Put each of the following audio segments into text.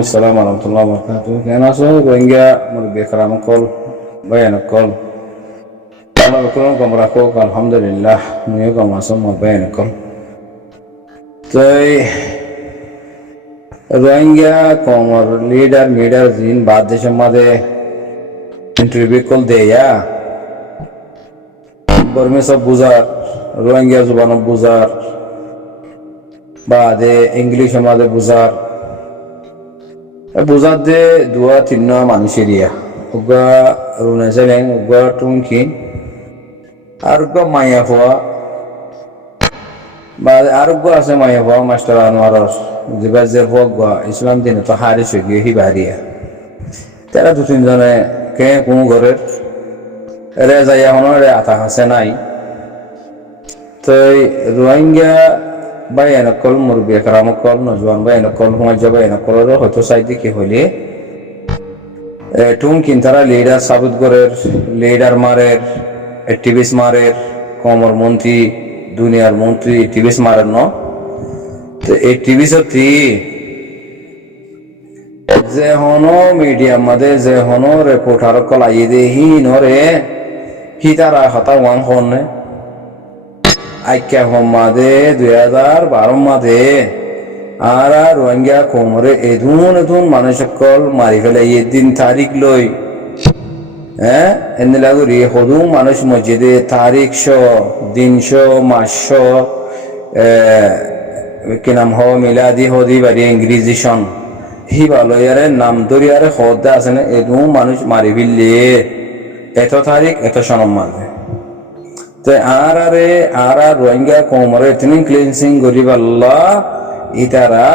Assalamualaikum warahmatullahi wabarakatuh. Kena so rohingya murbe karam kol bayan kol. Kalau bekulun kamrako alhamdulillah muyo kamasam bayan kol. Toy rohingya kamar leader zin baad desha made interview kol deya. Borme sab buzar rohingya zubano buzar. Baade English made buzar. বুঝার দে দুয়া তিন মানুষেরিয়া উগা রুনেছেলেন উগা টুমকিন আর উগা মাইয়া হওয়া বা আর উগা আছে মাইয়া হওয়া master আনোয়ারর যেবার যে হওয়া ইসলাম দিনে তো হারে সগিয়ে হি বাহারিয়া তারা দু তিনজনে কে কোনো ঘরের এরে যাইয়া হনো রে আতা হাসে নাই তো রোহিঙ্গা বাইনকল মুরব্বী একরামকল নজওয়ান বাইনকল সমাজ বাইনকলের হয়তো চাইদিকে হইলে টুমকিন তারা লিডার সাবুত গরের লিডার মারের অ্যাক্টিভিস্ট মারের কমর মন্ত্রী দুনিয়ার মন্ত্রী অ্যাক্টিভিস্ট মারের ন তো অ্যাক্টিভিস্ট যে হনো মিডিয়ার মধ্যে যে হনো রিপোর্টার কল আইয়ে দে হি নরে হি তারা হতা ওয়াং হনে আইক্যা মাদে 2012 মাদে আর রোহিঙ্গা কোমরে এধুন মানুষ সকল মারি ফেলে দিন তারিখ লই এনে লাগুরি হদুম মানুষ মসজিদে তারিখ দিনশো মাসশো কি নাম হ মিলাদি হদি বাড়ি ইংরেজি সন হি ভালো ইয়ারে নাম দরিয়ারে হদা আছে না এধুম মানুষ মারি ফেললে এত তারিখ এত সনম মাঝে তো আর রোহিঙ্গা কোমরে তিনি ক্লিনসিং গরিব আল্লাহ ইতারা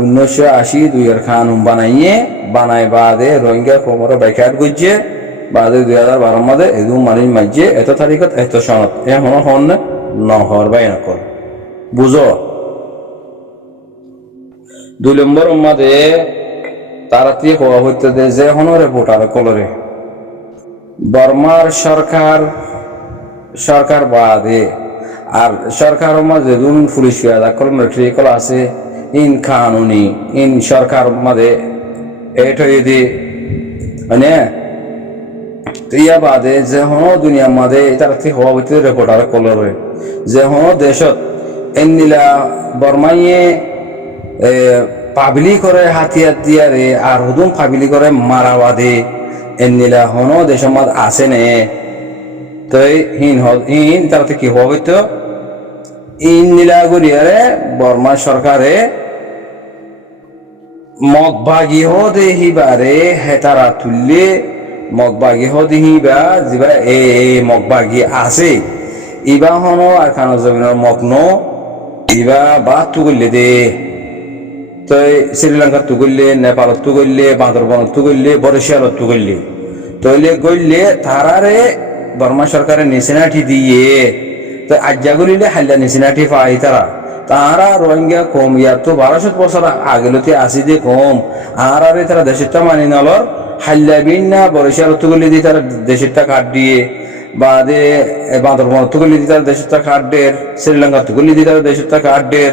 1980 কানুন বানাই বাদে রোহিঙ্গা কোমরে বেকার গুজে বাদে 2012 মধ্যে এদু মানুষ মাঝে এত তারিখত এত সনত এখন হন নহর বাই নকল বুঝো 2 নম্বর মধ্যে তারাতি হওয়া হইতে যে হনরে ভোটার কলরে বর্মার সরকার বাদে আর সরকার মাঝে দুন পুলিশ কল মিলিটারি কল আছে ইন কানুনি ইন সরকার মাঝে এটি মানে ইয়া বাদে যে হন দুনিয়ার মাঝে তার থেকে হওয়া হইতে রিপোর্টার কলরে যে হন দেশত এনিলা বর্মাইয়ে পাবলি করে হাতিয়ার দিয়ারে আর হুদুম পাবলি করে মারাবাদে এনিলা হন দেশের মাঝে আছে নে তো হিন তার কি হবে তো ইন নীলাগুড়িয়ারে বর্মা সরকারে মগবাগি হদে হিবারে হেতারা তুললে মগবাগি হদে হিবা যিবা মগবাগি আছে ইবা হনো আর খানো জমিনের মগ্ন ইবা বা তুগলে দে তো শ্রীলঙ্কার তুগলে নেপালত তুগলে বান্দরবনত তুগলে বরিশালত তুগলে তইলে গইলে তারারে বর্মা সরকারের নিশানাটি দিয়ে তো আজ্জাগুলিলে হাল্লা নিশানাটি পাই তারা রোহিঙ্গা কম ইয়ার তো 1200 বছর আগেলতে আসি যে কম আর তারা দেশেরটা মানি নলর হাল্লা বিন্না বরিশাল তুগুলি দিয়ে তারা দেশেরটা কাট দিয়ে বাদে বান্দরবন তুগুলি দিয়ে তারা দেশেরটা কাট দের শ্রীলঙ্কা তুগুলি দিয়ে তারা দেশেরটা কাট দের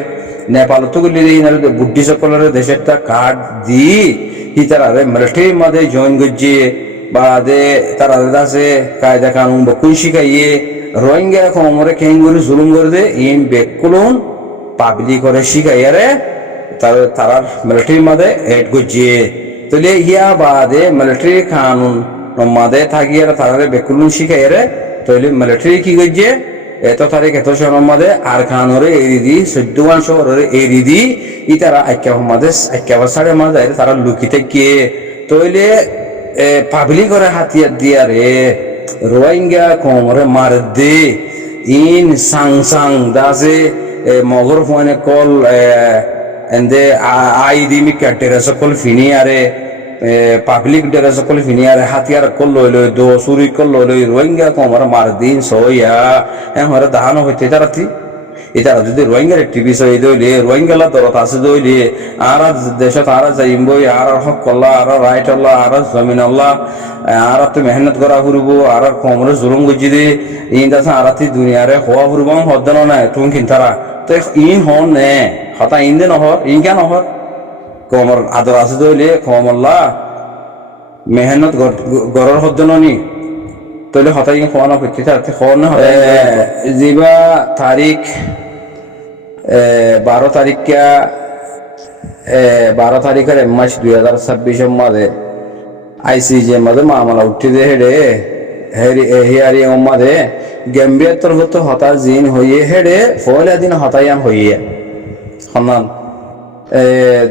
নেপাল তুগুলি দিয়ে বুদ্ধি সকলের দেশেরটা কাট দিয়ে তারা মিলিটারির মধ্যে জয়েন করছে বাদে তারা আছে কায়দা কানুন বকুই শিখাইয়ে রোহিঙ্গা কোমরে কেঙ্গুরি জুলুম করে দে ইন বেকুলুন পাবলি করে শিখাইয়ারে তারার মিলিটারির মধ্যে এড করছে তাহলে ইয়া বাদে মিলিটারি কানুন মাদে থাকিয়ে তারারে বেকুলুন শিখাইয়ারে তাহলে মিলিটারি কি করছে এত তারিখ এত সনের মধ্যে আর খানরে এরি দি 14 শহরে এরি দি ই তারা আইক্যাবার সাড়ে মাঝে তারা লুকিতে কে তাহলে পাবলি করে হাতিয়ার দিয়া রে রোহিঙ্গা কোমরে মার দে ইন সাং দাসে মগর ফোনে কল এন্ডে আইডি মি ক্যাটেরা সকল ফিনি আরে পাবলিক ডেরা সকল ফিনি আরে হাতিয়ার কল লই দো সুরি কল লই রোহিঙ্গা কোমরে মার দিন সইয়া হরে দাহানো হইতে তারাতি এটা যদি রোহিঙ্গার অ্যাক্টিভিস্ট হয়ে দইলে রোহিঙ্গালা দরত আছে দইলে আর দেশত আর যাইবই আর হক কল্লা আর রাইট আল্লাহ আর জমিন আল্লাহ আর তো মেহনত করা ফুরবো আর কমরে জুলুম গুজি দে ইন দাস আরাতি দুনিয়ারে হওয়া ফুরবো হদ্দানো না তুমি কিনতারা তো ইন হন নে হতা ইন দে নহর ইন কেন নহর কমর আদর আছে দইলে কমল্লা মেহনত গড়র হদ্দ ননি তইলে হতাই খোয়ানো করতে থাকতে খোয়ানো জিবা তারিখ 12 তারিখা 12 তারিখের মাস 2026 মাঝে আইসিজে মাঝে মামলা উঠতে দে হেডে হিয়ারি মাঝে গেম্বিয়ার তরফ তো হতা জিন হইয়ে হেডে ফয়লা দিন হতায়ান হইয়ে সন্ধান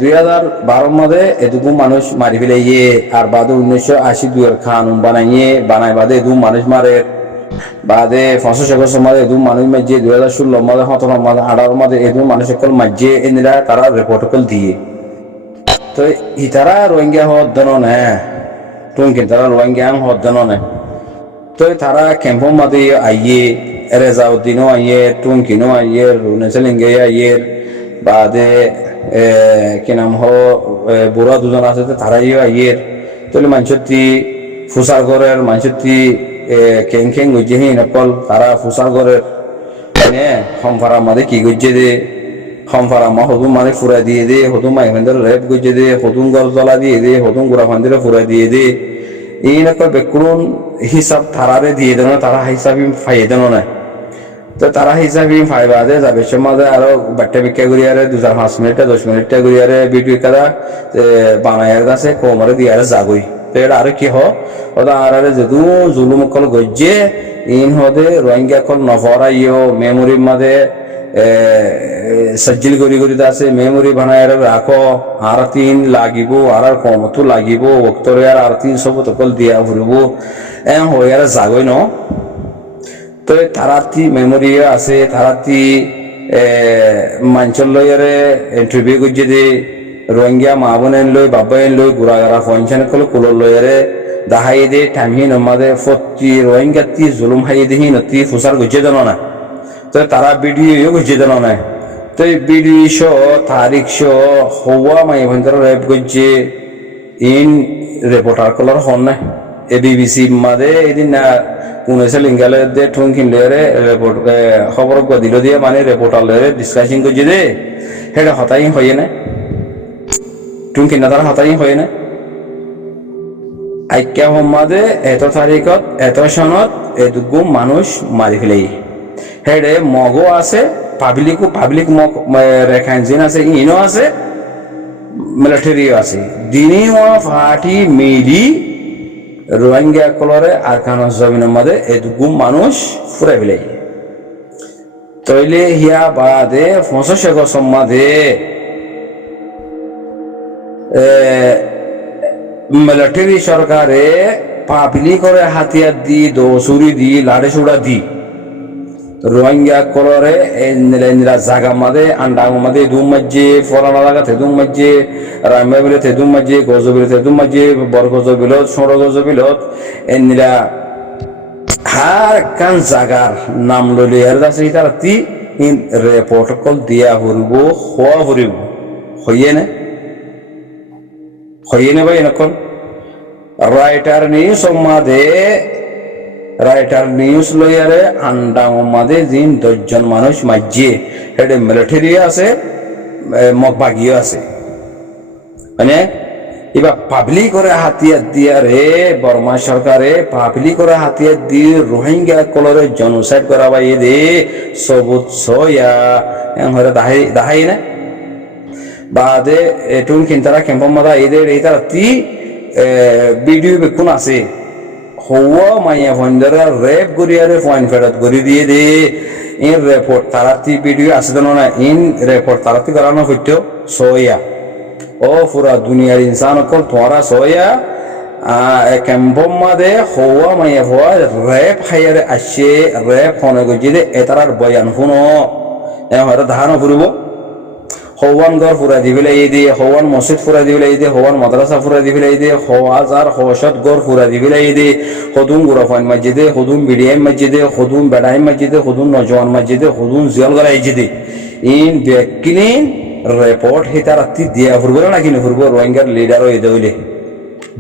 2012 মাঝে এটুকু মানুষ মারি ফেলে ইয়ে আর বাদে 1982 খানুন বানাই বাদে এটুকু মানুষ মারে বাদে 65 মাঝে এটুকু মানুষ মাঝে 2016 মাঝে 17 মাঝে 18 মাঝে এটুকু মানুষ সকল মাঝে এনরা তারা রিপোর্টকল দিয়ে তো ইতারা রোহিঙ্গা হওয়ার দন না টুঙ্কি তারা রোহিঙ্গা হওয়ার দন না তো তারা ক্যাম্পর মাঝে আইয়ে রেজাউদ্দিনও আইয়ে টুঙ্কিনও আইয়ে রুনেসলিঙ্গে আইয়ে বাদে কি নাম বুড়া দুজন আছে তারাইও আইয়ের তাহলে মানুষটি ফুসার ঘরের মানুষটি কেং কেং গুজে হি নকল তারা ফুসার ঘরের হমফারা মাঝে কি গুজে দে হমফারা মা হদুম মানে ফুরা দিয়ে দে হদুম মাই ফান্দের রেপ গুজে দে হদুম গর জ্বলা দিয়ে দে হদুম গুড়া ফান্দের ফুরা দিয়ে দে এই নকল বেকুন হিসাব তারারে দিয়ে দেন তারা হিসাব ফাইয়ে দেন না তো তারা হিসাবে ফাইবা দে যাবে সমাজে আরো বাট্টা বিক্রি করি আরে 2-5 মিনিট 10 মিনিট করি আরে ভিডিও কাদা বানায়ার কাছে কোমরে দিয়ে আরে যাগই তো এটা আর কি ওটা আর আরে যদু জুলুম কল গজ্জে ইন হদে রোহিঙ্গা কল নফরাইও মেমোরির মাঝে সজ্জিল করি করি আছে মেমোরি বানায় রাখো আর 3 লাগিব আর কমতো লাগিব ওক্তরে আর 3 সব তকল দিয়া ঘুরব হয়ে আর যাগই ন তো তারাতি মেমোরি আছে তারাতি মাঞ্চল লয়ারে ইন্টারভিউ করছে যে রোহিঙ্গা মা বোনেন লই বাবাইন লই গুড়াগারা পঞ্চান কল কুলো লয়ারে দাহাই দে টাইমহীন আমাদের ফতি রোহিঙ্গা তি জুলুম হাই দেহি নতি ফুসার গুজে জানো না তো তারা ভিডিও গুজে জানো না তো ভিডিও শো তারিখ শো হওয়া মাই ভন্তর রেপ গুজে ইন রিপোর্টার কলার হন না এবিবিসি মাদে এদিন না পুনেছে লিঙ্গালে দে ঠুঙ্কিন লেরে রিপোর্ট খবর দিল দিয়ে মানে রিপোর্টার লেরে ডিসকাশন করছে দে হেটা হতাই হয়ে না ঠুঙ্কিন না তারা হতাই হয়ে না আইক্যা মাদে এত তারিখত এত সনত এটুকু মানুষ মারি ফেলেই হেডে মগও আছে পাবলিক মগ রেখাইন জিন আছে ইনও আছে মিলিটারিও আছে দিনই ফাটি মিলি রোহিঙ্গা কলরে আরকান জমিনের মধ্যে এটুকু মানুষ ফুরে ফেলে তৈলে হিয়া বাদে 65 মাঝে মিলিটারি সরকারে পাবলি করে হাতিয়ার দি দোসুরি দি লাড়ি সুড়া দি রোহিঙ্গা কলরে জাগা মাদে আন্ডা মাদে দুম মাঝে ফলানা লাগা তেদুম মাঝে রামবা বিলে তেদুম মাঝে গজ বিলে তেদুম মাঝে বরগজ বিলত ষোড় গজ বিলত এনিরা হার কান জাগার নাম লইলে আর আছে তার তি ইন রিপোর্ট কল দিয়া হরব হওয়া হরিব হইয়ে না ভাই নকল রাইটার নিউজ মাদে রাইটার নিউজ লইয়ারে আন্ডাং মাদে জিন 10 জন মানুষ মাঝে হেডে মিলিটারি আছে মগবাগিও আছে মানে এবার পাবলিক করে হাতিয়ার দিয়া রে বর্মা সরকারে পাবলিক করে হাতিয়ার দিয়ে রোহিঙ্গা কলরে জেনোসাইড করা বাই দে সবুজ সয়া হরে দাহাই না বাদে এটুন কিনতারা ক্যাম্পর মাদা এদের এই তারা তি ভিডিও বেকুন আছে হওয়া মাইয়া ফন্ডারা রেপ করিয়ারে পয়েন্ট ফেরত করে দিয়ে দে ইন রিপোর্ট তারাতি ভিডিও আছে জানো না ইন রিপোর্ট তারাতি করানো হইতো সয়া ও পুরা দুনিয়ার ইনসান কল তোরা সয়া ক্যাম্পর মাদে হওয়া মাইয়া হওয়া রেপ হাইয়ারে আসে রেপ ফোনে গজি দে এতারার বয়ান শুনো হয়তো ধারণা ফুরিব হওয়ান ঘর ফুরা দিবিলে এই দিয়ে হওয়ান মসজিদ ফুরা দিবিলে এই দিয়ে হওয়ান মাদ্রাসা ফুরা দিবিলে এই দিয়ে হাজার হওয়াশত ঘর ফুরা দিবিলে এই দিয়ে হদুম গুরাফান মসজিদে হদুম বিডিএম মসজিদে হদুম বেড়াই মসজিদে হদুম নজওয়ান মসজিদে হদুম জিয়াল গলা ইজিদে ইন বেকিনিন রিপোর্ট হিতার আত্তি দিয়া ফুরব না কিনে ফুরব রোহিঙ্গার লিডার হয়ে দইলে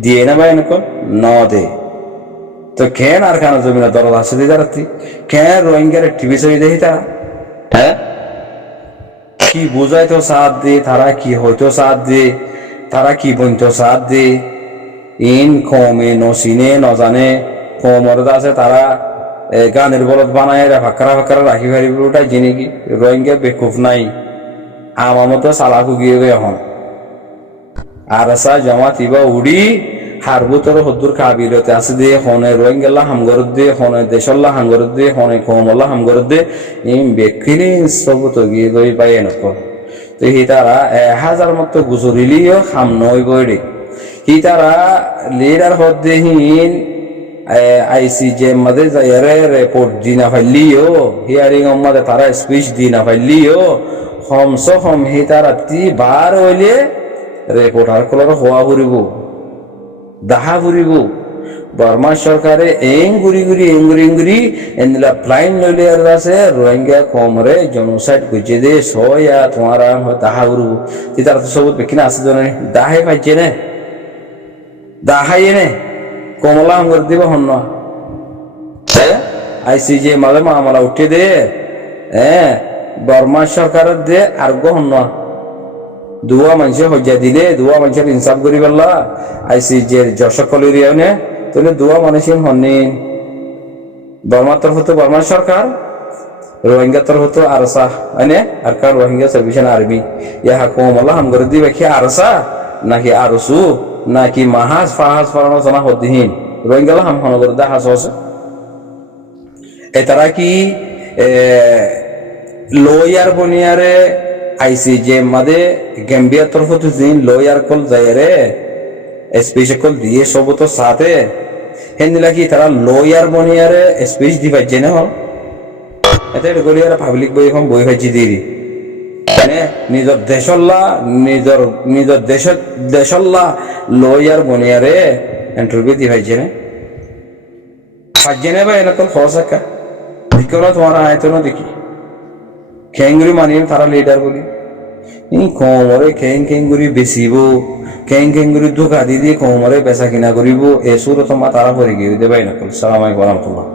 দিয়ে না ভাই নকল ন দে তো কেন আর খানা জমিনা দরদ আছে দিদার আত্তি কেন রোহিঙ্গার টিভি সই দে হিতারা হ্যাঁ কি বোঝাইতো সাথ দে তারা কি হয়তো সাথ দে তারা কি বন্ত সাথ দে ইন কমে নসিনে নজানে কমরদ আছে তারা গানের বলদ বানায় ফাঁকরা ফাঁকরা রাখি ফারিব ওটাই জিনে কি রোহিঙ্গা বেকুফ নাই আমার মতো চালাকু গিয়ে এখন আর আসা জমাত ইবা উড়ি হারবুতর হদ্দুর কাবিলতে আছে দে হনে রোহিঙ্গাল্লাহ হামগরদ দে হনে দেশল্লাহ হামগরদ দে হনে কমল্লাহ হামগরদ দে ইম বেকিনি সবুত গিয়ে গই পাই নকো তো হি তারা 1000 মতো গুজরিলিও খাম নই বইরে হি তারা লিডার হদ্দে হিন আইসিজে মধ্যে যাইরে রিপোর্ট দিনা ফাইলিও হিয়ারিং মধ্যে তারা স্পিচ দিনা ফাইলিও হমস হম হি তারা তি বার হইলে রিপোর্টার কলর হওয়া ফুরিব দাহা ফুরিব বর্মা সরকারে এঙ্গুরি এনলা প্লাইন লইলে আর আছে রোহিঙ্গা কমরে জেনোসাইড গুজে দে সয়া তোমারা দাহা ফুরিব তি তারা তো সবুত বেকিনা আছে জনে দাহে পাইছে না দাহাই নে কমলা আঙ্গুর দিব হন্য আইসিজে মালে মামলা উঠে দে বর্মা সরকারের দে আর গো হন্য দুয়া মানুষে হজ্জা দিলে দুয়া মানুষের ইনসাফ করি পেলা আইসিজে যশকলির নে তাহলে দুয়া মানুষের হন্নিন বর্মার তরফ তো বর্মা সরকার রোহিঙ্গা তরফ তো আরসা মানে আর কার রোহিঙ্গা সার্ভিসন আর্মি ইহা কমলা আঙ্গুর দিবে কি আরসা নাকি আরসু নাকি মাহাজ ফাহাজ ফরানো জানা হদ্দিহীন রোহিঙ্গালা হাম হনগর দা হাস আছে এ তারা কি লয়ার বনিয়ারে আইসিজে মাদে গেম্বিয়া তরফ তো দিন লয়ার কল যায়রে স্পেশাল কল দিয়ে সব তো সাথে হেন্দিলা কি তারা লয়ার বনিয়ারে স্পেস দিবা জেনে হল এতে গলিয়ারে পাবলিক বই এখন বই ভাজি দিরি মানে নিজের দেশল্লা লয়ার বনিয়ারে ইন্টারভিউ দি ভাইছে না ফাজনে বা এনা তো ফসাকা দিকলা তোমার আয়তো না দেখি খেঙ্গুরি মানিয়ে তারা লিডার বলি ই কমরে খেঙ্গুরি বেচিব খেঙ্গুরি ধোকা দি দিয়ে কমরে বেচা কিনা করিব এ সুরত মা তারা পরে গিয়ে দেবাই না সালাম আলাইকুম ওয়া রাহমাতুল্লাহ।